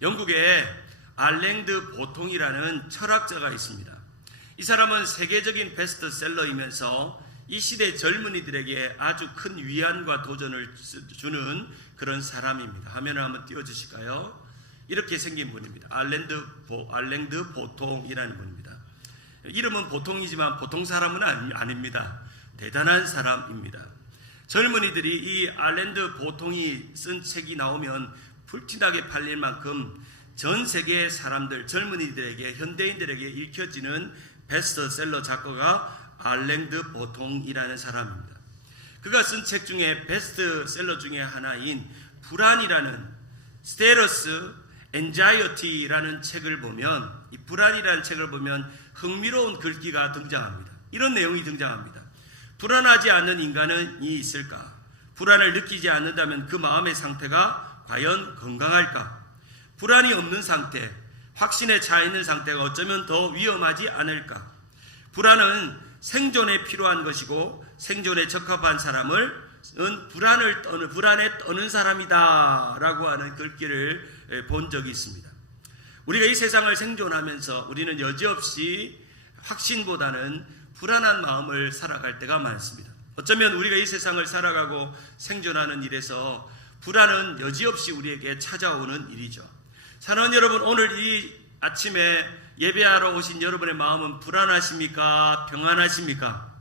영국에 알랭드 보통이라는 철학자가 있습니다. 이 사람은 세계적인 베스트셀러이면서 이 시대 젊은이들에게 아주 큰 위안과 도전을 주는 그런 사람입니다. 화면을 한번 띄워주실까요? 이렇게 생긴 분입니다. 알랭드 보통이라는 분입니다. 이름은 보통이지만 보통 사람은 아닙니다. 대단한 사람입니다. 젊은이들이 이 알랭드 보통이 쓴 책이 나오면 불티나게 팔릴 만큼 전 세계의 사람들, 젊은이들에게, 현대인들에게 읽혀지는 베스트셀러 작가가 알랭드 보통이라는 사람입니다. 그가 쓴 책 중에 베스트셀러 중에 하나인 불안이라는 스테러스 엔자이어티라는 책을 보면, 이 불안이라는 책을 보면 흥미로운 글귀가 등장합니다. 이런 내용이 등장합니다. 불안하지 않는 인간은 있을까? 불안을 느끼지 않는다면 그 마음의 상태가 과연 건강할까? 불안이 없는 상태, 확신에 차 있는 상태가 어쩌면 더 위험하지 않을까? 불안은 생존에 필요한 것이고 생존에 적합한 사람을 불안에 떠는 사람이다 라고 하는 글귀를 본 적이 있습니다. 우리가 이 세상을 생존하면서 우리는 여지없이 확신보다는 불안한 마음을 살아갈 때가 많습니다. 어쩌면 우리가 이 세상을 살아가고 생존하는 일에서 불안은 여지없이 우리에게 찾아오는 일이죠. 사랑하는 여러분, 오늘 이 아침에 예배하러 오신 여러분의 마음은 불안하십니까? 평안하십니까?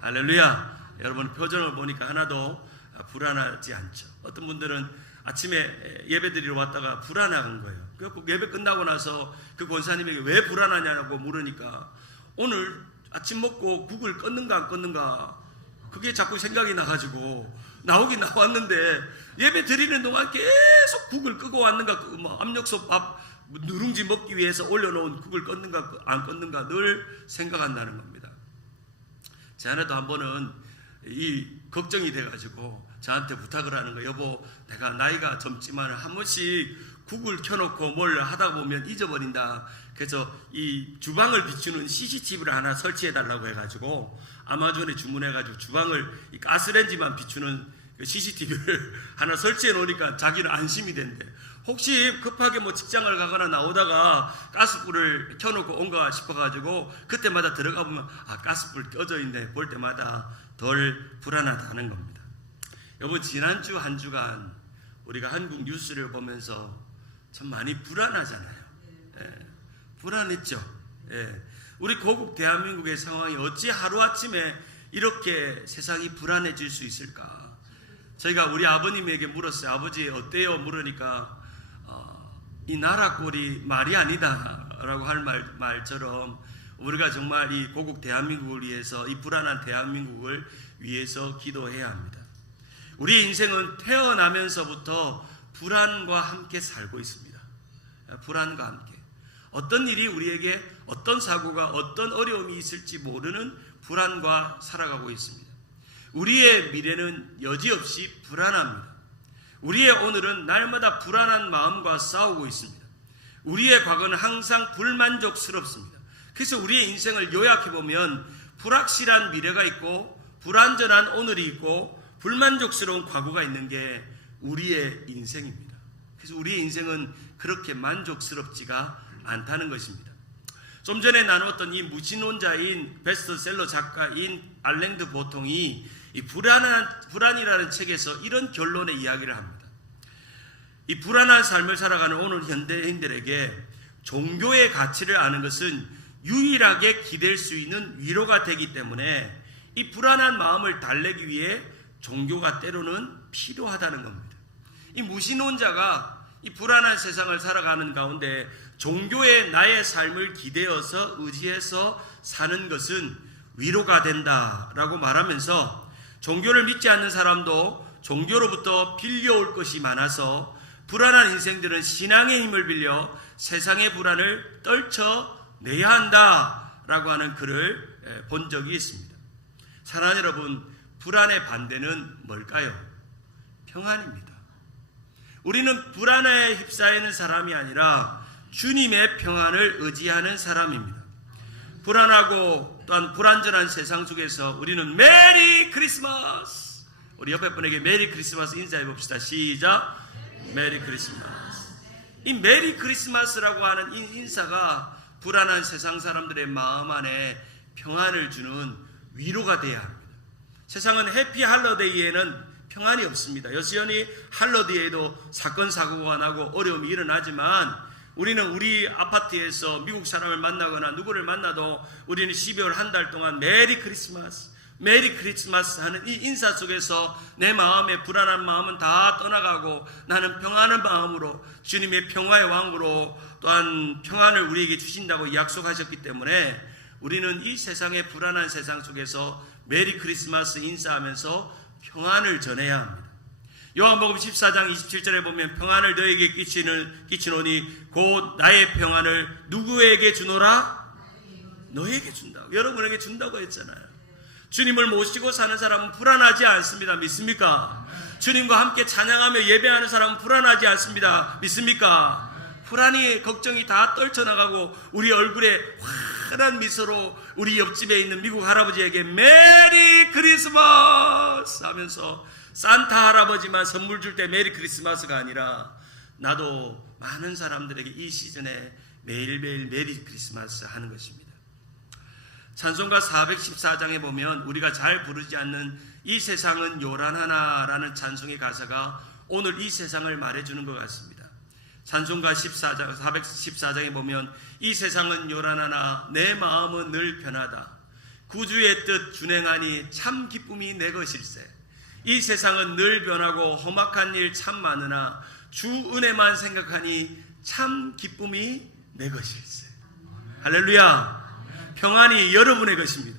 할렐루야. 여러분 표정을 보니까 하나도 불안하지 않죠. 어떤 분들은 아침에 예배드리러 왔다가 불안한 거예요. 그래서 예배 끝나고 나서 그 권사님에게 왜 불안하냐고 물으니까 오늘 아침 먹고 국을 껐는가 안 껐는가 그게 자꾸 생각이 나가지고 나오긴 나왔는데 예배 드리는 동안 계속 국을 끄고 왔는가, 압력솥 밥 누룽지 먹기 위해서 올려놓은 국을 껐는가 안 껐는가 늘 생각한다는 겁니다. 제 아내도 한 번은 이 걱정이 돼가지고 저한테 부탁을 하는 거예요. 여보, 내가 나이가 젊지만 한 번씩 국을 켜놓고 뭘 하다 보면 잊어버린다. 그래서 이 주방을 비추는 CCTV를 하나 설치해달라고 해가지고 아마존에 주문해가지고 주방을 이 가스레인지만 비추는 그 CCTV를 하나 설치해 놓으니까 자기는 안심이 된대. 혹시 급하게 뭐 직장을 가거나 나오다가 가스불을 켜놓고 온가 싶어가지고 그때마다 들어가 보면 가스불 켜져 있네. 볼 때마다 덜 불안하다는 겁니다. 여러분, 지난주 한 주간 우리가 한국 뉴스를 보면서 참 많이 불안하잖아요. 불안했죠. 우리 고국 대한민국의 상황이 어찌 하루아침에 이렇게 세상이 불안해질 수 있을까? 저희가 우리 아버님에게 물었어요. 아버지 어때요? 물으니까 이 나라 꼴이 말이 아니다 라고 할 말처럼 우리가 정말 이 고국 대한민국을 위해서, 이 불안한 대한민국을 위해서 기도해야 합니다. 우리 인생은 태어나면서부터 불안과 함께 살고 있습니다. 불안과 함께. 어떤 일이 우리에게, 어떤 사고가, 어떤 어려움이 있을지 모르는 불안과 살아가고 있습니다. 우리의 미래는 여지없이 불안합니다. 우리의 오늘은 날마다 불안한 마음과 싸우고 있습니다. 우리의 과거는 항상 불만족스럽습니다. 그래서 우리의 인생을 요약해보면 불확실한 미래가 있고 불안전한 오늘이 있고 불만족스러운 과거가 있는 게 우리의 인생입니다. 그래서 우리의 인생은 그렇게 만족스럽지가 않다는 것입니다. 좀 전에 나누었던 이 무신론자인 베스트셀러 작가인 알랭드 보통이 이 불안이라는 책에서 이런 결론의 이야기를 합니다. 이 불안한 삶을 살아가는 오늘 현대인들에게 종교의 가치를 아는 것은 유일하게 기댈 수 있는 위로가 되기 때문에 이 불안한 마음을 달래기 위해 종교가 때로는 필요하다는 겁니다. 이 무신론자가 이 불안한 세상을 살아가는 가운데 종교에 나의 삶을 기대어서 의지해서 사는 것은 위로가 된다라고 말하면서 종교를 믿지 않는 사람도 종교로부터 빌려올 것이 많아서 불안한 인생들은 신앙의 힘을 빌려 세상의 불안을 떨쳐내야 한다라고 하는 글을 본 적이 있습니다. 사랑하는 여러분, 불안의 반대는 뭘까요? 평안입니다. 우리는 불안에 휩싸이는 사람이 아니라 주님의 평안을 의지하는 사람입니다. 불안하고 또한 불안전한 세상 속에서 우리는 메리 크리스마스! 우리 옆에 분에게 메리 크리스마스 인사해 봅시다. 시작! 메리 크리스마스. 이 메리 크리스마스라고 하는 이 인사가 불안한 세상 사람들의 마음 안에 평안을 주는 위로가 돼야 합니다. 세상은 해피 할러데이에는 평안이 없습니다. 여전히 할러데이에도 사건 사고가 나고 어려움이 일어나지만 우리는 우리 아파트에서 미국 사람을 만나거나 누구를 만나도 우리는 12월 한 달 동안 메리 크리스마스 하는 이 인사 속에서 내 마음의 불안한 마음은 다 떠나가고 나는 평안한 마음으로 주님의 평화의 왕으로 또한 평안을 우리에게 주신다고 약속하셨기 때문에 우리는 이 세상의 불안한 세상 속에서 메리 크리스마스 인사하면서 평안을 전해야 합니다. 요한복음 14장 27절에 보면 평안을 너에게 끼치노니 곧 나의 평안을 누구에게 주노라? 너에게 준다고. 여러분에게 준다고 했잖아요. 주님을 모시고 사는 사람은 불안하지 않습니다. 믿습니까? 주님과 함께 찬양하며 예배하는 사람은 불안하지 않습니다. 믿습니까? 불안이 걱정이 다 떨쳐나가고 우리 얼굴에 환한 미소로 우리 옆집에 있는 미국 할아버지에게 메리 크리스마스 하면서 산타 할아버지만 선물 줄 때 메리 크리스마스가 아니라 나도 많은 사람들에게 이 시즌에 매일매일 메리 크리스마스 하는 것입니다. 찬송가 414장에 보면 우리가 잘 부르지 않는 이 세상은 요란하나라는 찬송의 가사가 오늘 이 세상을 말해주는 것 같습니다. 찬송가 414장에 보면 이 세상은 요란하나 내 마음은 늘 편하다. 구주의 뜻 준행하니 참 기쁨이 내 것일세. 이 세상은 늘 변하고 험악한 일 참 많으나 주 은혜만 생각하니 참 기쁨이 내 것일세. 할렐루야. 평안이 여러분의 것입니다.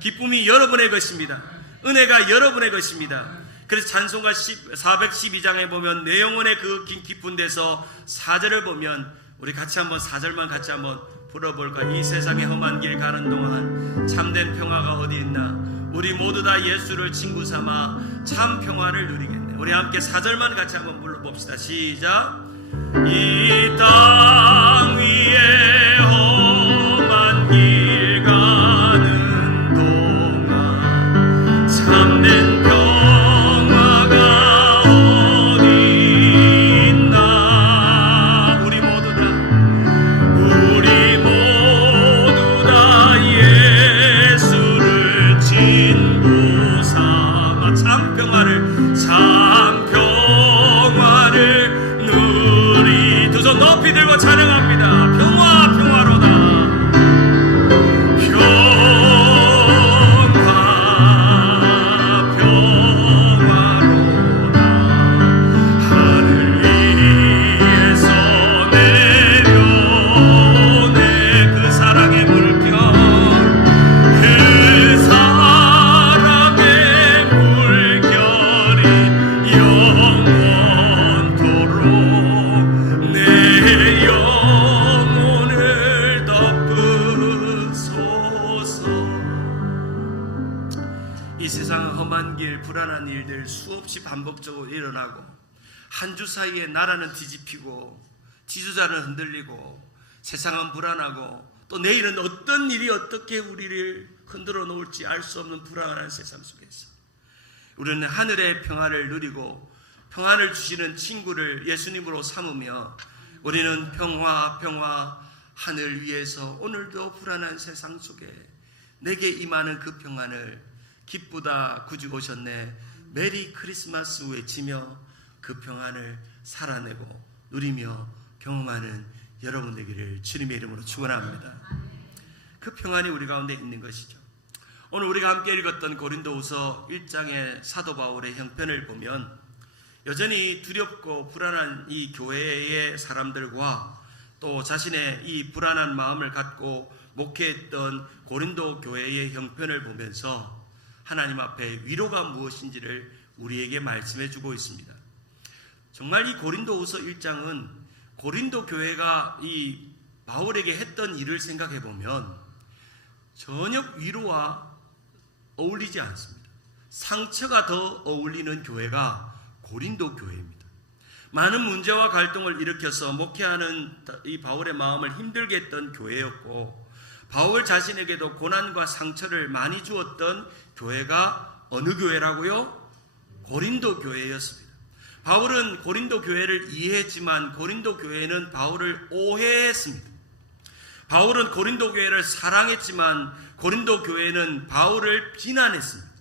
기쁨이 여러분의 것입니다. 은혜가 여러분의 것입니다. 그래서 찬송가 412장에 보면 내 영혼의 그 깊은 데서 4절을 보면 우리 같이 한번 4절만 같이 한번 불어볼까? 이 세상의 험한 길 가는 동안 참된 평화가 어디 있나? 우리 모두 다 예수를 친구 삼아 참 평화를 누리겠네. 우리 함께 4절만 같이 한번 불러봅시다. 시작. 이 땅 위에 험한 길 가는 동안 참된 평화가 어디 있나? 우리 모두 다 예수를 친구 삼아 참 평화를 누리. 두 손 높이 들고 찬양합니다. 평화로다. 평화로다. 하늘 위에서 내려오네 그 사랑의 물결. 그 사랑의 물결이 영원토록 내 영혼을 덮으소서. 이 세상은 험한 길, 불안한 일들 수없이 반복적으로 일어나고 한 주 사이에 나라는 뒤집히고 지도자는 흔들리고 세상은 불안하고 또 내일은 어떤 일이 어떻게 우리를 흔들어 놓을지 알 수 없는 불안한 세상 속에서 우리는 하늘의 평화를 누리고 평안을 주시는 친구를 예수님으로 삼으며 우리는 평화 하늘 위에서 오늘도 불안한 세상 속에 내게 임하는 그 평안을 기쁘다 구주 오셨네 메리 크리스마스 외치며 그 평안을 살아내고 누리며 경험하는 여러분 되기를 주님의 이름으로 축원합니다. 그 평안이 우리 가운데 있는 것이죠. 오늘 우리가 함께 읽었던 고린도후서 1장의 사도 바울의 형편을 보면 여전히 두렵고 불안한 이 교회의 사람들과 또 자신의 이 불안한 마음을 갖고 목회했던 고린도 교회의 형편을 보면서 하나님 앞에 위로가 무엇인지를 우리에게 말씀해 주고 있습니다. 정말 이 고린도후서 1장은 고린도 교회가 이 바울에게 했던 일을 생각해 보면 전혀 위로와 어울리지 않습니다. 상처가 더 어울리는 교회가 고린도 교회입니다. 많은 문제와 갈등을 일으켜서 목회하는 이 바울의 마음을 힘들게 했던 교회였고 바울 자신에게도 고난과 상처를 많이 주었던 교회가 어느 교회라고요? 고린도 교회였습니다. 바울은 고린도 교회를 이해했지만 고린도 교회는 바울을 오해했습니다. 바울은 고린도 교회를 사랑했지만 고린도 교회는 바울을 비난했습니다.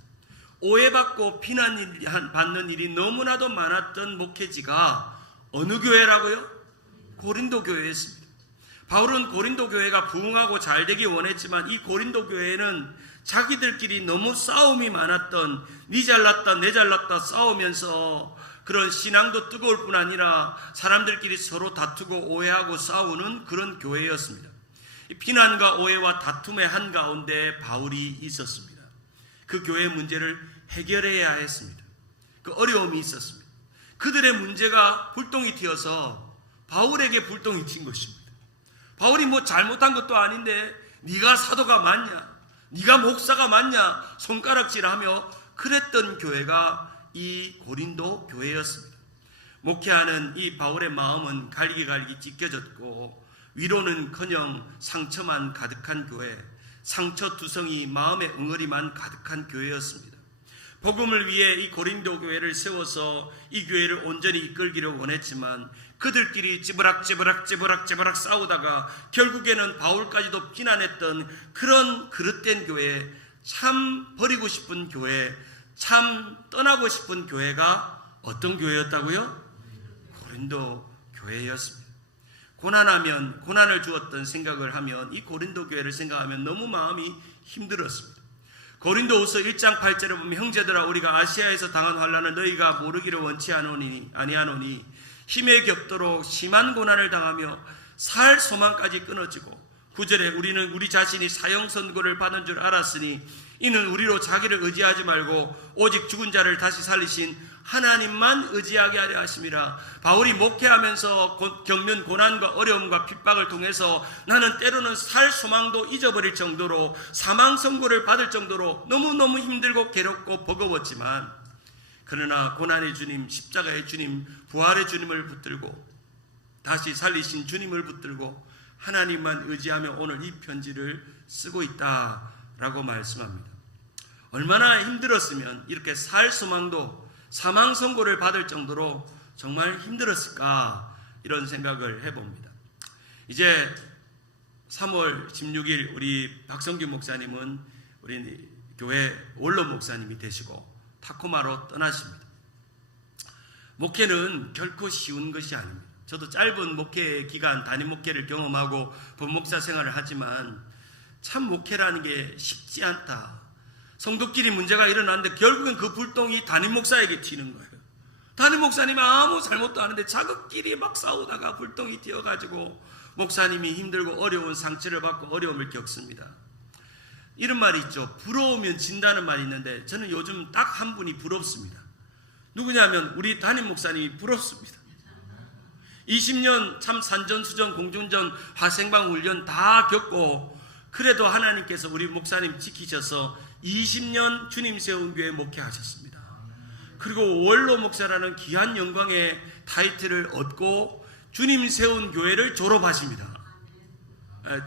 오해받고 비난받는 일이 너무나도 많았던 목회지가 어느 교회라고요? 고린도 교회였습니다. 바울은 고린도 교회가 부흥하고 잘되기 원했지만 이 고린도 교회는 자기들끼리 너무 싸움이 많았던, 니 잘났다 내 잘났다 싸우면서 그런 신앙도 뜨거울 뿐 아니라 사람들끼리 서로 다투고 오해하고 싸우는 그런 교회였습니다. 비난과 오해와 다툼의 한가운데 바울이 있었습니다. 그 교회의 문제를 해결해야 했습니다. 그 어려움이 있었습니다. 그들의 문제가 불똥이 튀어서 바울에게 불똥이 튄 것입니다. 바울이 뭐 잘못한 것도 아닌데 네가 사도가 맞냐, 네가 목사가 맞냐 손가락질하며 그랬던 교회가 이 고린도 교회였습니다. 목회하는 이 바울의 마음은 갈기갈기 찢겨졌고 위로는커녕 상처만 가득한 교회, 상처투성이 마음의 응어리만 가득한 교회였습니다. 복음을 위해 이 고린도 교회를 세워서 이 교회를 온전히 이끌기를 원했지만 그들끼리 찌부락 싸우다가 결국에는 바울까지도 비난했던 그런 그릇된 교회, 참 버리고 싶은 교회, 참 떠나고 싶은 교회가 어떤 교회였다고요? 고린도 교회였습니다. 고난하면, 고난을 주었던 생각을 하면, 이 고린도 교회를 생각하면 너무 마음이 힘들었습니다. 고린도후서 1장 8절에 보면 형제들아 우리가 아시아에서 당한 환난을 너희가 모르기를 원치 아니하노니 힘에 겹도록 심한 고난을 당하며 살 소망까지 끊어지고 9절에 우리는 우리 자신이 사형 선고를 받은 줄 알았으니 이는 우리로 자기를 의지하지 말고 오직 죽은 자를 다시 살리신 하나님만 의지하게 하려 하심이라. 바울이 목회하면서 겪는 고난과 어려움과 핍박을 통해서 나는 때로는 살 소망도 잊어버릴 정도로 사망 선고를 받을 정도로 너무너무 힘들고 괴롭고 버거웠지만 그러나 고난의 주님, 십자가의 주님, 부활의 주님을 붙들고 다시 살리신 주님을 붙들고 하나님만 의지하며 오늘 이 편지를 쓰고 있다라고 말씀합니다. 얼마나 힘들었으면 이렇게 살 소망도 사망 선고를 받을 정도로 정말 힘들었을까, 이런 생각을 해봅니다. 이제 3월 16일 우리 박성규 목사님은 우리 교회 원로 목사님이 되시고 타코마로 떠나십니다. 목회는 결코 쉬운 것이 아닙니다. 저도 짧은 목회 기간 담임 목회를 경험하고 본목사 생활을 하지만 참 목회라는 게 쉽지 않다. 성도끼리 문제가 일어났는데 결국엔 그 불똥이 담임 목사에게 튀는 거예요. 담임 목사님은 아무 잘못도 안 하는데 자기끼리 막 싸우다가 불똥이 튀어가지고 목사님이 힘들고 어려운 상처를 받고 어려움을 겪습니다. 이런 말이 있죠. 부러우면 진다는 말이 있는데 저는 요즘 딱 한 분이 부럽습니다. 누구냐면 우리 담임 목사님이 부럽습니다. 20년 참 산전수전 공중전 화생방 훈련 다 겪고 그래도 하나님께서 우리 목사님 지키셔서 20년 주님 세운 교회 목회하셨습니다. 그리고 원로 목사라는 귀한 영광의 타이틀을 얻고 주님 세운 교회를 졸업하십니다.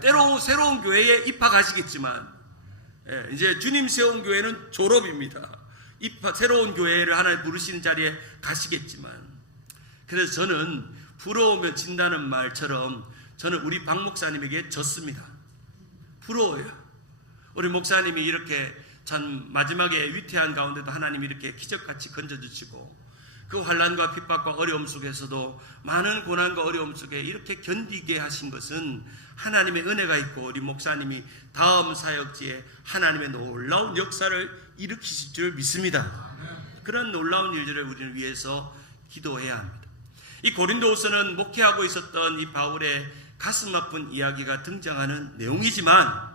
때로 새로운 교회에 입학하시겠지만 이제 주님 세운 교회는 졸업입니다. 새로운 교회를 하나님 부르시는 자리에 가시겠지만, 그래서 저는 부러우면 진다는 말처럼 저는 우리 박 목사님에게 졌습니다. 부러워요. 우리 목사님이 이렇게 참 마지막에 위태한 가운데도 하나님이 이렇게 기적같이 건져주시고 그 환난과 핍박과 어려움 속에서도 많은 고난과 어려움 속에 이렇게 견디게 하신 것은 하나님의 은혜가 있고 우리 목사님이 다음 사역지에 하나님의 놀라운 역사를 일으키실 줄 믿습니다. 그런 놀라운 일들을 우리를 위해서 기도해야 합니다. 이 고린도후서는 목회하고 있었던 이 바울의 가슴 아픈 이야기가 등장하는 내용이지만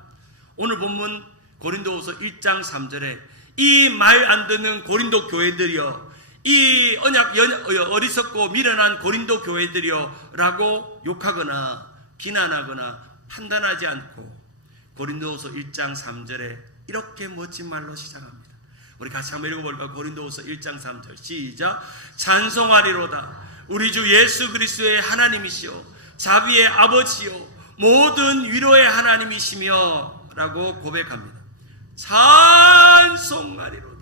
오늘 본문 고린도후서 1장 3절에 이 말 안 듣는 고린도 교회들이여, 이 어리석고 미련한 고린도 교회들이여 라고 욕하거나 비난하거나 판단하지 않고 고린도후서 1장 3절에 이렇게 멋진 말로 시작합니다. 우리 같이 한번 읽어볼까요? 고린도후서 1장 3절 시작. 찬송하리로다 우리 주 예수 그리스도의 하나님이시여 자비의 아버지여 모든 위로의 하나님이시며 라고 고백합니다. 찬송하리로다.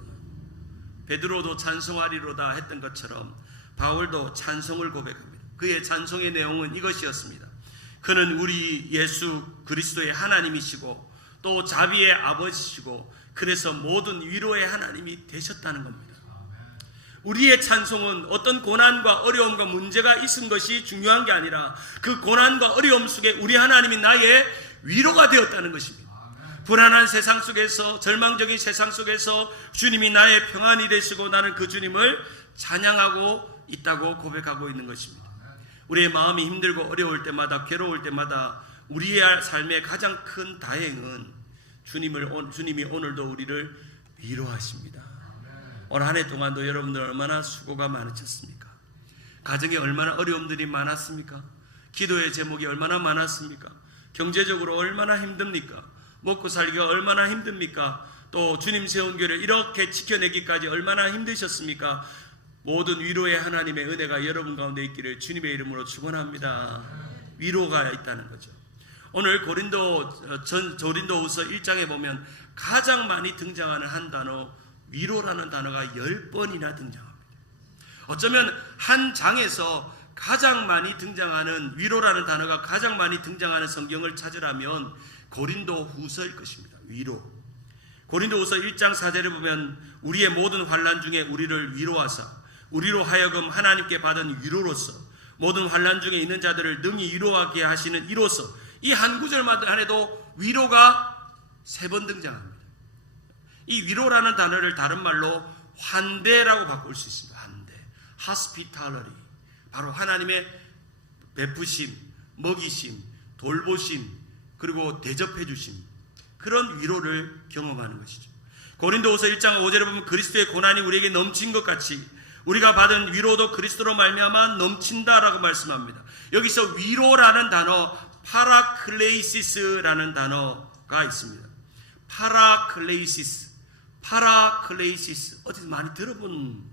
베드로도 찬송하리로다 했던 것처럼 바울도 찬송을 고백합니다. 그의 찬송의 내용은 이것이었습니다. 그는 우리 예수 그리스도의 하나님이시고 또 자비의 아버지시고 그래서 모든 위로의 하나님이 되셨다는 겁니다. 우리의 찬송은 어떤 고난과 어려움과 문제가 있은 것이 중요한 게 아니라 그 고난과 어려움 속에 우리 하나님이 나의 위로가 되었다는 것입니다. 불안한 세상 속에서, 절망적인 세상 속에서 주님이 나의 평안이 되시고 나는 그 주님을 찬양하고 있다고 고백하고 있는 것입니다. 우리의 마음이 힘들고 어려울 때마다, 괴로울 때마다 우리의 삶의 가장 큰 다행은 주님이 오늘도 우리를 위로하십니다. 올 한 해 동안도 여러분들 얼마나 수고가 많으셨습니까? 가정에 얼마나 어려움들이 많았습니까? 기도의 제목이 얼마나 많았습니까? 경제적으로 얼마나 힘듭니까? 먹고 살기가 얼마나 힘듭니까? 또 주님 세운 교회를 이렇게 지켜내기까지 얼마나 힘드셨습니까? 모든 위로의 하나님의 은혜가 여러분 가운데 있기를 주님의 이름으로 축원합니다. 위로가 있다는 거죠. 오늘 고린도후서 1장에 보면 가장 많이 등장하는 한 단어, 위로라는 단어가 10번이나 등장합니다. 어쩌면 한 장에서 가장 많이 등장하는, 위로라는 단어가 가장 많이 등장하는 성경을 찾으라면 고린도후서일 것입니다. 위로. 고린도후서 1장 4절에 보면 우리의 모든 환난 중에 우리를 위로하사 우리로 하여금 하나님께 받은 위로로서 모든 환난 중에 있는 자들을 능히 위로하게 하시는 이로써, 이 한 구절만 해도 위로가 3번 등장합니다. 이 위로라는 단어를 다른 말로 환대라고 바꿀 수 있습니다. 환대, hospitality, 바로 하나님의 베푸심, 먹이심, 돌보심, 그리고 대접해 주심, 그런 위로를 경험하는 것이죠. 고린도후서 1장 5절에 보면 그리스도의 고난이 우리에게 넘친 것 같이 우리가 받은 위로도 그리스도로 말미암아 넘친다라고 말씀합니다. 여기서 위로라는 단어, 파라클레이시스라는 단어가 있습니다. 파라클레이시스 어디서 많이 들어본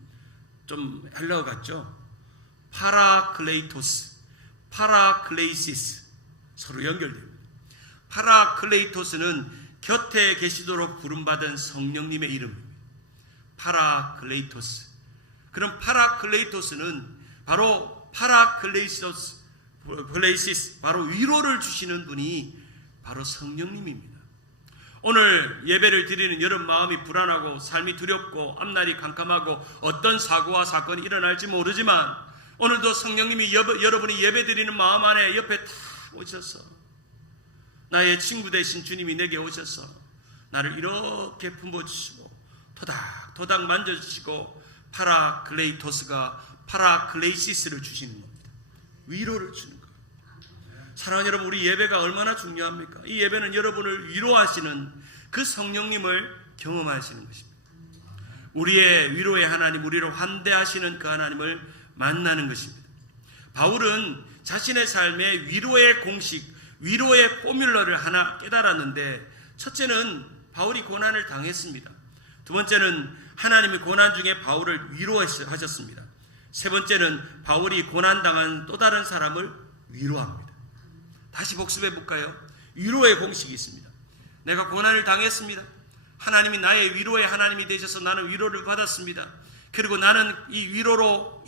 좀 헬라어 같죠? 파라클레이시스 서로 연결됩니다. 파라클레이토스는 곁에 계시도록 부름받은 성령님의 이름입니다. 파라클레이토스. 그럼 파라클레이토스는 바로 플레이시스, 바로 위로를 주시는 분이 바로 성령님입니다. 오늘 예배를 드리는 여러분 마음이 불안하고 삶이 두렵고 앞날이 캄캄하고 어떤 사고와 사건이 일어날지 모르지만 오늘도 성령님이 여러분이 예배 드리는 마음 안에 옆에 탁 오셔서 나의 친구 되신 주님이 내게 오셔서 나를 이렇게 품어주시고 토닥토닥 만져주시고 파라클레이시스를 주시는 겁니다. 위로를 주는 거예요. 사랑하는 여러분, 우리 예배가 얼마나 중요합니까? 이 예배는 여러분을 위로하시는 그 성령님을 경험하시는 것입니다. 우리의 위로의 하나님, 우리를 환대하시는 그 하나님을 만나는 것입니다. 바울은 자신의 삶에 위로의 공식, 위로의 포뮬러를 하나 깨달았는데, 첫째는 바울이 고난을 당했습니다. 두 번째는 하나님이 고난 중에 바울을 위로하셨습니다. 세 번째는 바울이 고난당한 또 다른 사람을 위로합니다. 다시 복습해 볼까요? 위로의 공식이 있습니다. 내가 고난을 당했습니다. 하나님이 나의 위로의 하나님이 되셔서 나는 위로를 받았습니다. 그리고 나는 이 위로로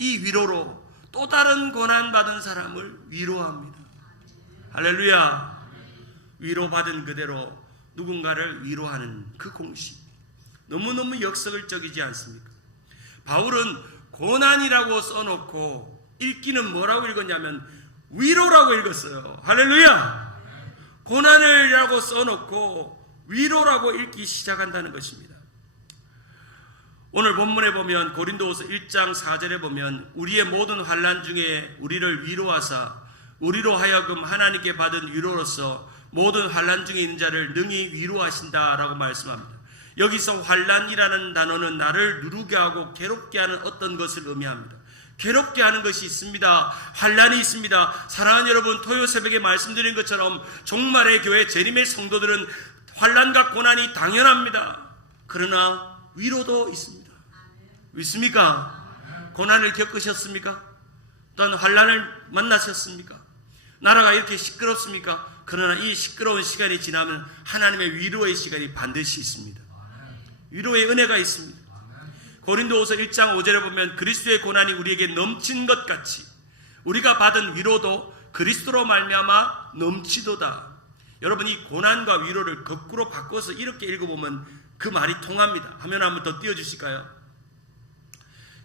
또 다른 고난받은 사람을 위로합니다. 할렐루야. 위로받은 그대로 누군가를 위로하는 그 공식, 너무너무 역설적이지 않습니까? 바울은 고난이라고 써놓고 읽기는 뭐라고 읽었냐면 위로라고 읽었어요. 할렐루야. 고난이라고 써놓고 위로라고 읽기 시작한다는 것입니다. 오늘 본문에 보면 고린도후서 1장 4절에 보면 우리의 모든 환난 중에 우리를 위로하사 우리로 하여금 하나님께 받은 위로로서 모든 환난 중에 있는 자를 능히 위로하신다라고 말씀합니다. 여기서 환난이라는 단어는 나를 누르게 하고 괴롭게 하는 어떤 것을 의미합니다. 괴롭게 하는 것이 있습니다. 환난이 있습니다. 사랑하는 여러분, 토요 새벽에 말씀드린 것처럼 종말의 교회 재림의 성도들은 환난과 고난이 당연합니다. 그러나 위로도 있습니다. 믿습니까? 고난을 겪으셨습니까? 또한 환난을 만나셨습니까? 나라가 이렇게 시끄럽습니까? 그러나 이 시끄러운 시간이 지나면 하나님의 위로의 시간이 반드시 있습니다. 위로의 은혜가 있습니다. 고린도후서 1장 5절에 보면 그리스도의 고난이 우리에게 넘친 것 같이 우리가 받은 위로도 그리스도로 말미암아 넘치도다. 여러분, 이 고난과 위로를 거꾸로 바꿔서 이렇게 읽어보면 그 말이 통합니다. 화면 한번 더 띄워주실까요?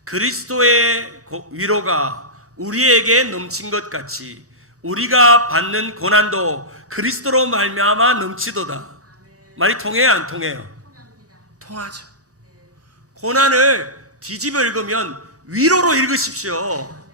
그리스도의 위로가 우리에게 넘친 것 같이 우리가 받는 고난도 그리스도로 말미암아 넘치도다. 말이 통해요, 안 통해요? 통하죠. 고난을 뒤집어 읽으면 위로로 읽으십시오.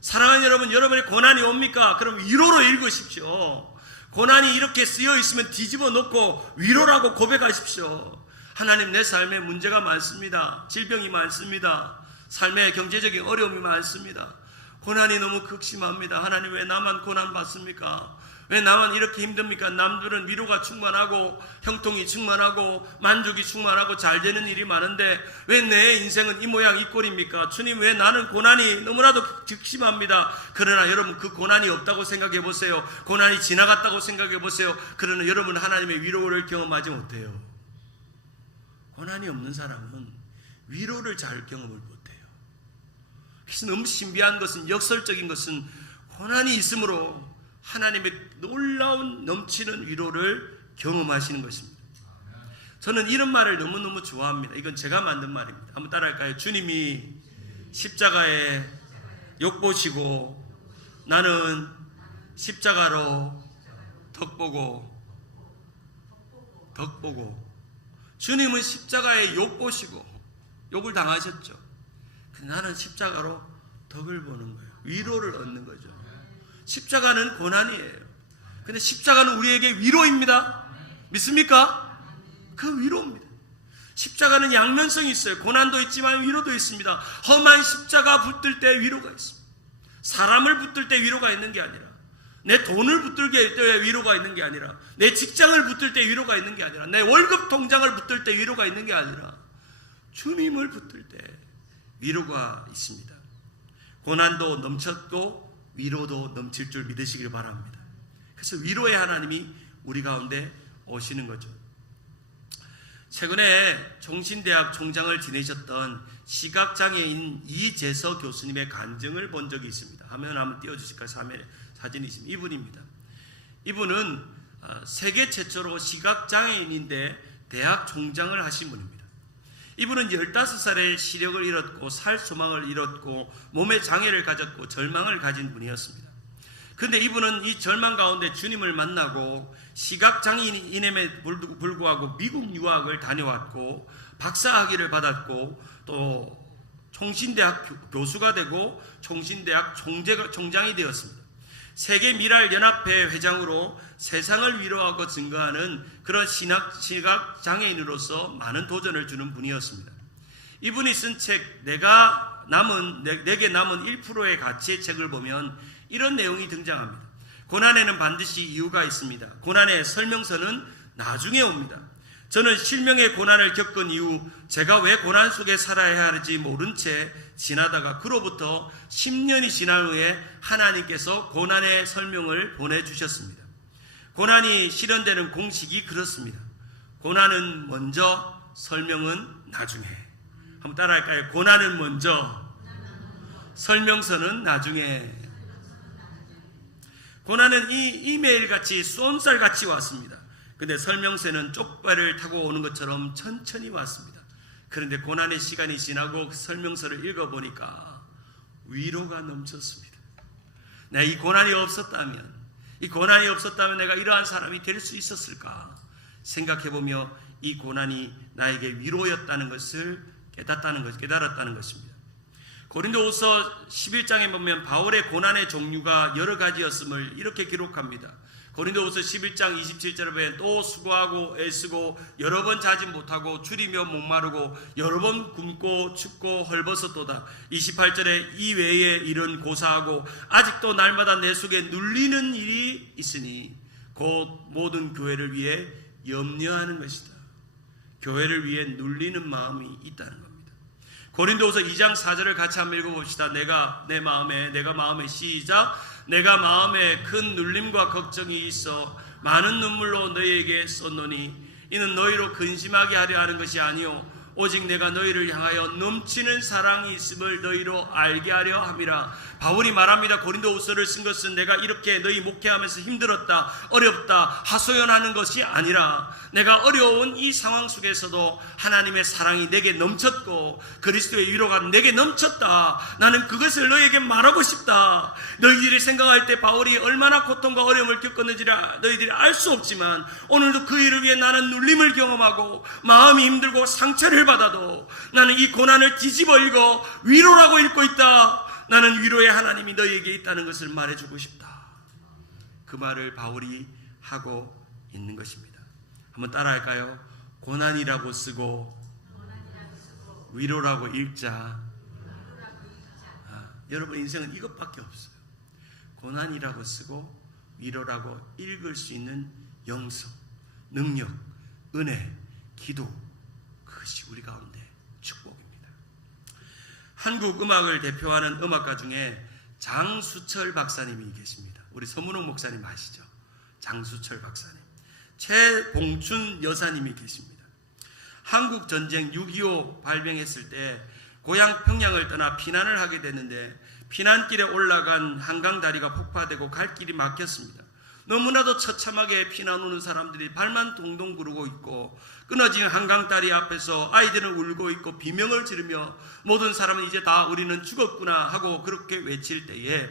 사랑하는 여러분, 여러분의 고난이 옵니까? 그럼 위로로 읽으십시오. 고난이 이렇게 쓰여 있으면 뒤집어 놓고 위로라고 고백하십시오. 하나님, 내 삶에 문제가 많습니다. 질병이 많습니다. 삶에 경제적인 어려움이 많습니다. 고난이 너무 극심합니다. 하나님, 왜 나만 고난 받습니까? 왜 나만 이렇게 힘듭니까? 남들은 위로가 충만하고 형통이 충만하고 만족이 충만하고 잘 되는 일이 많은데 왜 내 인생은 이 모양 이 꼴입니까? 주님, 왜 나는 고난이 너무나도 극심합니다. 그러나 여러분, 그 고난이 없다고 생각해 보세요. 고난이 지나갔다고 생각해 보세요. 그러나 여러분, 하나님의 위로를 경험하지 못해요. 고난이 없는 사람은 위로를 잘 경험을 못해요. 그래서 너무 신비한 것은, 역설적인 것은 고난이 있으므로 하나님의 놀라운 넘치는 위로를 경험하시는 것입니다. 저는 이런 말을 너무너무 좋아합니다. 이건 제가 만든 말입니다. 한번 따라할까요? 주님이 십자가에 욕 보시고 나는 십자가로 덕 보고 주님은 십자가에 욕 보시고 욕을 당하셨죠. 나는 십자가로 덕을 보는 거예요. 위로를 얻는 거죠. 십자가는 고난이에요. 근데 십자가는 우리에게 위로입니다. 믿습니까? 그 위로입니다. 십자가는 양면성이 있어요. 고난도 있지만 위로도 있습니다. 험한 십자가 붙들 때 위로가 있습니다. 사람을 붙들 때 위로가 있는 게 아니라, 내 돈을 붙들 때 위로가 있는 게 아니라, 내 직장을 붙들 때 위로가 있는 게 아니라, 내 월급 통장을 붙들 때 위로가 있는 게 아니라 주님을 붙들 때 위로가 있습니다. 고난도 넘쳤고 위로도 넘칠 줄 믿으시길 바랍니다. 그래서 위로의 하나님이 우리 가운데 오시는 거죠. 최근에 종신대학 총장을 지내셨던 시각장애인 이재서 교수님의 간증을 본 적이 있습니다. 화면 한번 띄워주실까요? 사진이 있습니다. 이분입니다. 이분은 세계 최초로 시각장애인인데 대학 총장을 하신 분입니다. 이분은 15살에 시력을 잃었고 살 소망을 잃었고 몸에 장애를 가졌고 절망을 가진 분이었습니다. 그런데 이분은 이 절망 가운데 주님을 만나고 시각장애인임에 불구하고 미국 유학을 다녀왔고 박사학위를 받았고 또 총신대학 교수가 되고 총신대학 총장이 되었습니다. 세계미랄연합회 회장으로 세상을 위로하고 증거하는 그런 시각장애인으로서 많은 도전을 주는 분이었습니다. 이분이 쓴 책 내게 남은 1%의 가치의 책을 보면 이런 내용이 등장합니다. 고난에는 반드시 이유가 있습니다. 고난의 설명서는 나중에 옵니다. 저는 실명의 고난을 겪은 이후 제가 왜 고난 속에 살아야 하는지 모른 채 지나다가 그로부터 10년이 지난 후에 하나님께서 고난의 설명을 보내주셨습니다. 고난이 실현되는 공식이 그렇습니다. 고난은 먼저, 설명은 나중에. 한번 따라할까요? 고난은 먼저, 설명서는 나중에. 고난은 이 이메일같이 쏜살같이 왔습니다. 근데 설명서는 쪽발을 타고 오는 것처럼 천천히 왔습니다. 그런데 고난의 시간이 지나고 설명서를 읽어보니까 위로가 넘쳤습니다. 이 고난이 없었다면 내가 이러한 사람이 될 수 있었을까 생각해보며 이 고난이 나에게 위로였다는 것을 깨달았다는 것입니다. 고린도후서 11장에 보면 바울의 고난의 종류가 여러 가지였음을 이렇게 기록합니다. 고린도후서 11장 27절에 보면 또 수고하고 애쓰고 여러 번 자지 못하고 줄이며 목마르고 여러 번 굶고 춥고 헐벗었도다. 28절에 이 외에 일은 고사하고 아직도 날마다 내 속에 눌리는 일이 있으니 곧 모든 교회를 위해 염려하는 것이다. 교회를 위해 눌리는 마음이 있다는 겁니다. 고린도후서 2장 4절을 같이 한번 읽어봅시다. 내가 마음에 시작. 내가 마음에 큰 눌림과 걱정이 있어 많은 눈물로 너희에게 썼노니 이는 너희로 근심하게 하려 하는 것이 아니요 오직 내가 너희를 향하여 넘치는 사랑이 있음을 너희로 알게 하려 함이라. 바울이 말합니다. 고린도후서를 쓴 것은 내가 이렇게 너희 목회하면서 힘들었다, 어렵다, 하소연하는 것이 아니라 내가 어려운 이 상황 속에서도 하나님의 사랑이 내게 넘쳤고 그리스도의 위로가 내게 넘쳤다. 나는 그것을 너희에게 말하고 싶다. 너희들이 생각할 때 바울이 얼마나 고통과 어려움을 겪었는지라 너희들이 알 수 없지만 오늘도 그 일을 위해 나는 눌림을 경험하고 마음이 힘들고 상처를 받아도 나는 이 고난을 뒤집어 읽어 위로라고 읽고 있다. 나는 위로의 하나님이 너희에게 있다는 것을 말해주고 싶다. 그 말을 바울이 하고 있는 것입니다. 한번 따라할까요? 고난이라고 쓰고 위로라고 읽자. 여러분 인생은 이것밖에 없어요. 고난이라고 쓰고 위로라고 읽을 수 있는 영성, 능력, 은혜, 기도, 그것이 우리 가운데 축복입니다. 한국 음악을 대표하는 음악가 중에 장수철 박사님이 계십니다. 우리 서문옥 목사님 아시죠? 장수철 박사님. 최봉춘 여사님이 계십니다. 한국 전쟁 6.25 발병했을 때 고향 평양을 떠나 피난을 하게 됐는데 피난길에 올라간 한강다리가 폭파되고 갈 길이 막혔습니다. 너무나도 처참하게 피난 오는 사람들이 발만 동동 구르고 있고 끊어진 한강다리 앞에서 아이들은 울고 있고 비명을 지르며 모든 사람은 이제 다 우리는 죽었구나 하고 그렇게 외칠 때에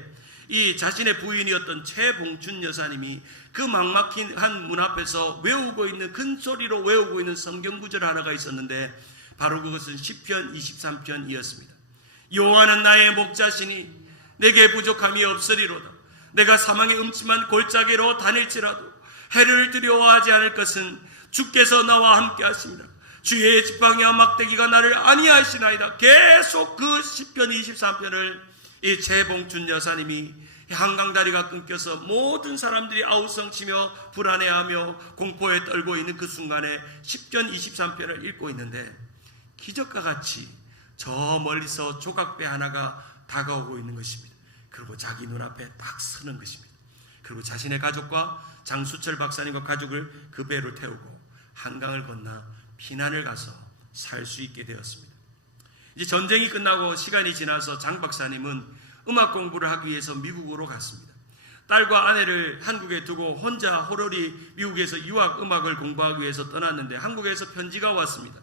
이 자신의 부인이었던 최봉춘 여사님이 그 막막힌 한 문 앞에서 외우고 있는 큰 소리로 외우고 있는 성경 구절 하나가 있었는데 바로 그것은 시편 23편이었습니다. 여호와는 나의 목자시니 내게 부족함이 없으리로다. 내가 사망의 음침한 골짜기로 다닐지라도 해를 두려워하지 않을 것은 주께서 나와 함께 하십니다. 주의 지팡이와 막대기가 나를 안위하시나이다. 계속 그 시편 23편을 이 최봉춘 여사님이 한강다리가 끊겨서 모든 사람들이 아우성치며 불안해하며 공포에 떨고 있는 그 순간에 시편 23편을 읽고 있는데 기적과 같이 저 멀리서 조각배 하나가 다가오고 있는 것입니다. 그리고 자기 눈앞에 딱 서는 것입니다. 그리고 자신의 가족과 장수철 박사님과 가족을 그 배로 태우고 한강을 건너 피난을 가서 살 수 있게 되었습니다. 이제 전쟁이 끝나고 시간이 지나서 장 박사님은 음악 공부를 하기 위해서 미국으로 갔습니다. 딸과 아내를 한국에 두고 혼자 호롤이 미국에서 유학 음악을 공부하기 위해서 떠났는데 한국에서 편지가 왔습니다.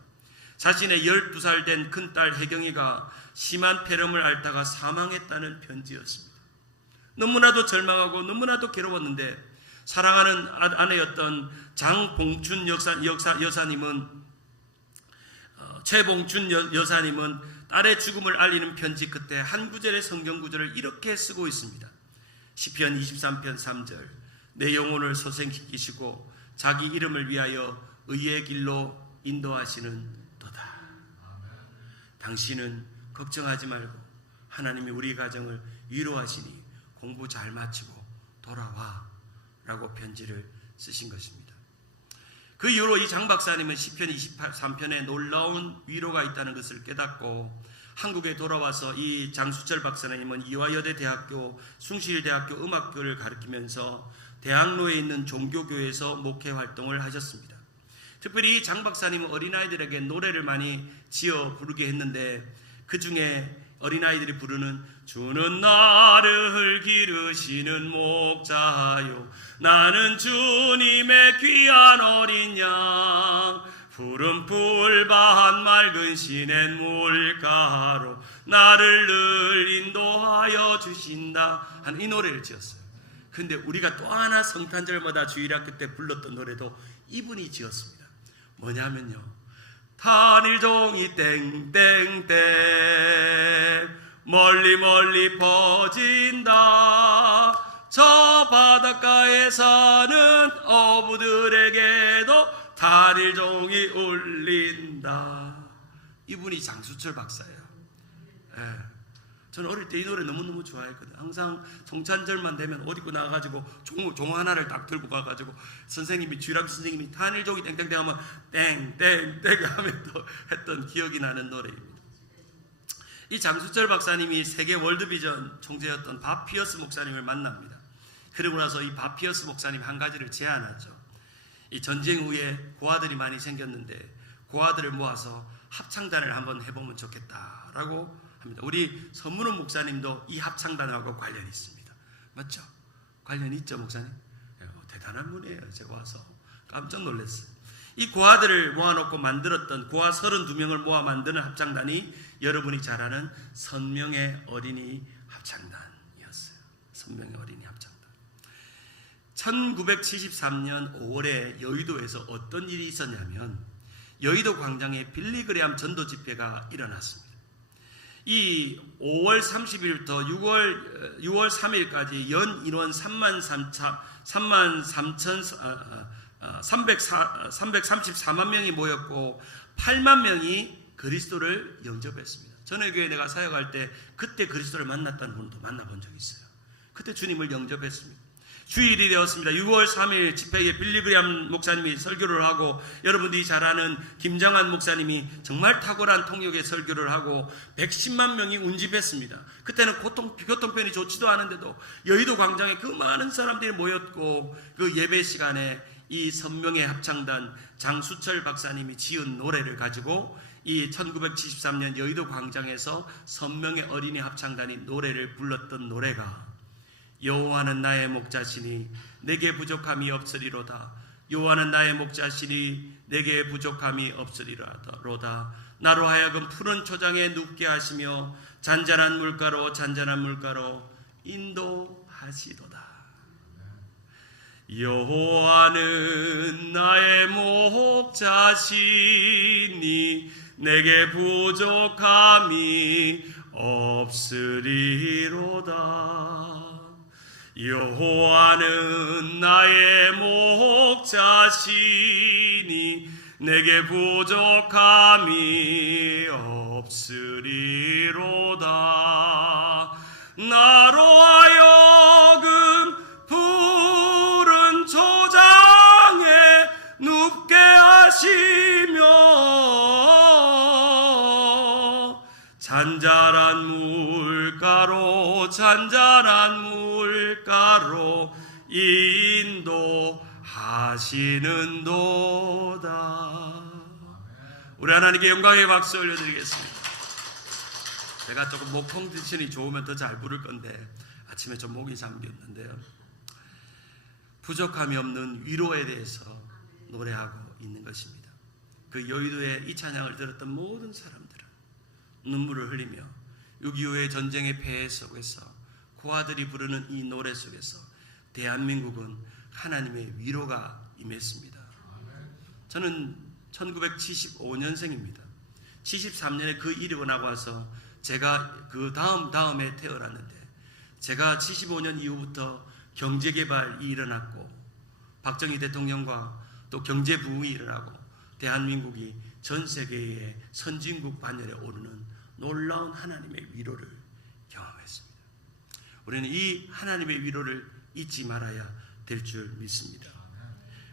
자신의 12살 된 큰딸 혜경이가 심한 폐렴을 앓다가 사망했다는 편지였습니다. 너무나도 절망하고 너무나도 괴로웠는데 사랑하는 아내였던 장봉춘 여사님은 최봉춘 여사님은 딸의 죽음을 알리는 편지 끝에 한 구절의 성경 구절을 이렇게 쓰고 있습니다. 시편 23편 3절 내 영혼을 소생시키시고 자기 이름을 위하여 의의 길로 인도하시는 도다. 당신은 걱정하지 말고 하나님이 우리 가정을 위로하시니 공부 잘 마치고 돌아와 라고 편지를 쓰신 것입니다. 그 이후로 이 장 박사님은 시편 23편에 놀라운 위로가 있다는 것을 깨닫고 한국에 돌아와서 이 장수철 박사님은 이화여대 대학교 숭실대학교 음악교를 가르치면서 대학로에 있는 종교교회에서 목회 활동을 하셨습니다. 특별히 이 장 박사님은 어린아이들에게 노래를 많이 지어 부르게 했는데 그 중에 어린아이들이 부르는 주는 나를 기르시는 목자요 나는 주님의 귀한 어린 양 푸른 풀밭 맑은 시냇 물가로 나를 늘 인도하여 주신다 하는 이 노래를 지었어요. 근데 우리가 또 하나 성탄절마다 주일학교 때 불렀던 노래도 이분이 지었습니다. 뭐냐면요, 단일종이 땡땡땡 멀리 멀리 퍼진다. 저 바닷가에 사는 어부들에게도 단일종이 울린다. 이분이 장수철 박사예요. 저는 어릴 때 이 노래 너무너무 좋아했거든요. 항상 성탄절만 되면 옷 입고 나가가지고 종 하나를 딱 들고 가가지고 선생님이 주일학교 선생님이 단일종이 땡땡땡 하면 땡땡땡 하면 또 했던 기억이 나는 노래입니다. 이 장수철 박사님이 세계 월드비전 총재였던 밥 피어스 목사님을 만납니다. 그러고 나서 이 밥 피어스 목사님 한 가지를 제안하죠. 이 전쟁 후에 고아들이 많이 생겼는데 고아들을 모아서 합창단을 한번 해보면 좋겠다라고 합니다. 우리 서문호 목사님도 이 합창단하고 관련이 있습니다. 맞죠? 관련이 있죠, 목사님? 대단한 분이에요. 제가 와서 깜짝 놀랐어요. 이 고아들을 모아놓고 만들었던 고아 32명을 모아 만드는 합창단이 여러분이 잘 아는 선명의 어린이 합창단이었어요. 선명의 어린이 합창단. 1973년 5월에 여의도에서 어떤 일이 있었냐면 여의도 광장에 빌리그레암 전도 집회가 일어났습니다. 이 5월 30일부터 6월 3일까지 연 인원 334만 명이 모였고 8만 명이 그리스도를 영접했습니다. 전에 교회 내가 사역할 때 그때 그리스도를 만났다는 분도 만나본 적이 있어요. 그때 주님을 영접했습니다. 주일이 되었습니다. 6월 3일 집회에 빌리그레암 목사님이 설교를 하고 여러분들이 잘 아는 김장한 목사님이 정말 탁월한 통역의 설교를 하고 110만 명이 운집했습니다. 그때는 교통편이 좋지도 않은데도 여의도 광장에 그 많은 사람들이 모였고 그 예배 시간에 이 선명의 합창단 장수철 박사님이 지은 노래를 가지고 이 1973년 여의도 광장에서 선명의 어린이 합창단이 노래를 불렀던 노래가 여호와는 나의 목자시니 내게 부족함이 없으리로다. 여호와는 나의 목자시니 내게 부족함이 없으리로다. 나로 하여금 푸른 초장에 눕게 하시며 잔잔한 물가로 인도하시도다. 여호와는 나의 목자시니 내게 부족함이 없으리로다. 여호와는 나의 목자시니 내게 부족함이 없으리로다. 나로 하여금 푸른 초장에 눕게 하시며 잔잔한 물가로 인도하시는도다. 우리 하나님께 영광의 박수 올려드리겠습니다. 제가 조금 목 컨디션이 좋으면 더 잘 부를 건데 아침에 좀 목이 잠겼는데요. 부족함이 없는 위로에 대해서 노래하고 있는 것입니다. 그 여의도에 이 찬양을 들었던 모든 사람들은 눈물을 흘리며 6.25의 전쟁의 폐해 속에서 고아들이 부르는 이 노래 속에서 대한민국은 하나님의 위로가 임했습니다. 저는 1975년생입니다. 73년에 그 일이 나고 와서 제가 그 다음에 태어났는데 제가 75년 이후부터 경제개발이 일어났고 박정희 대통령과 또 경제부흥이 일어나고 대한민국이 전 세계의 선진국 반열에 오르는 놀라운 하나님의 위로를 경험했습니다. 우리는 이 하나님의 위로를 잊지 말아야 될 줄 믿습니다.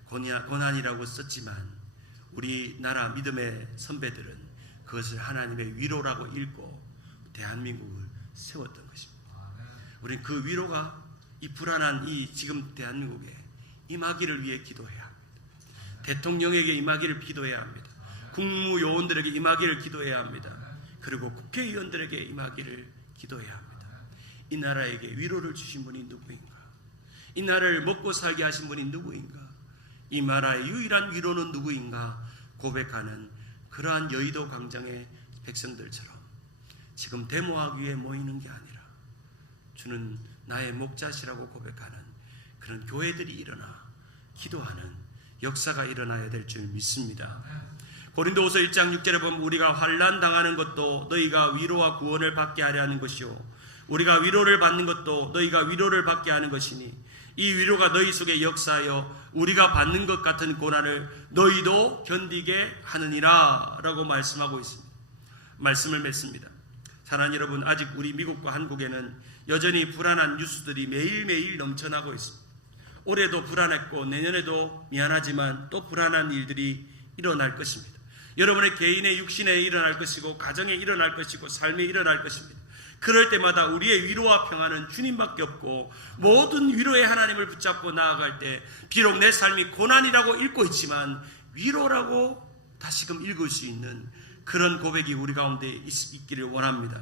고난이라고 썼지만 우리나라 믿음의 선배들은 그것을 하나님의 위로라고 읽고 대한민국을 세웠던 것입니다. 우리는 그 위로가 이 불안한 이 지금 대한민국에 임하기를 위해 기도해야 합니다. 대통령에게 임하기를 기도해야 합니다. 국무요원들에게 임하기를 기도해야 합니다. 그리고 국회의원들에게 임하기를 기도해야 합니다. 이 나라에게 위로를 주신 분이 누구인가? 이 나라를 먹고 살게 하신 분이 누구인가? 이 나라의 유일한 위로는 누구인가? 고백하는 그러한 여의도 광장의 백성들처럼 지금 데모하기 위해 모이는 게 아니라 주는 나의 목자시라고 고백하는 그런 교회들이 일어나 기도하는 역사가 일어나야 될 줄 믿습니다. 고린도후서 1장 6절에 보면 우리가 환난 당하는 것도 너희가 위로와 구원을 받게 하려 하는 것이요 우리가 위로를 받는 것도 너희가 위로를 받게 하는 것이니 이 위로가 너희 속에 역사하여 우리가 받는 것 같은 고난을 너희도 견디게 하느니라 라고 말씀하고 있습니다. 말씀을 맺습니다. 사랑하는 여러분, 아직 우리 미국과 한국에는 여전히 불안한 뉴스들이 매일매일 넘쳐나고 있습니다. 올해도 불안했고 내년에도 미안하지만 또 불안한 일들이 일어날 것입니다. 여러분의 개인의 육신에 일어날 것이고 가정에 일어날 것이고 삶에 일어날 것입니다. 그럴 때마다 우리의 위로와 평안은 주님밖에 없고 모든 위로의 하나님을 붙잡고 나아갈 때 비록 내 삶이 고난이라고 읽고 있지만 위로라고 다시금 읽을 수 있는 그런 고백이 우리 가운데 있기를 원합니다.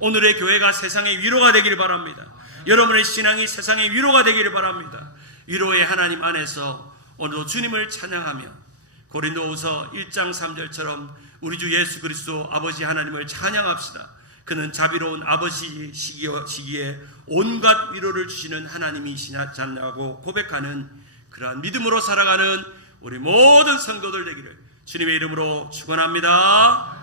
오늘의 교회가 세상의 위로가 되기를 바랍니다. 여러분의 신앙이 세상의 위로가 되기를 바랍니다. 위로의 하나님 안에서 오늘도 주님을 찬양하며 고린도후서 1장 3절처럼 우리 주 예수 그리스도 아버지 하나님을 찬양합시다. 그는 자비로운 아버지시기에 온갖 위로를 주시는 하나님이시냐고 고백하는 그러한 믿음으로 살아가는 우리 모든 성도들 되기를 주님의 이름으로 축원합니다.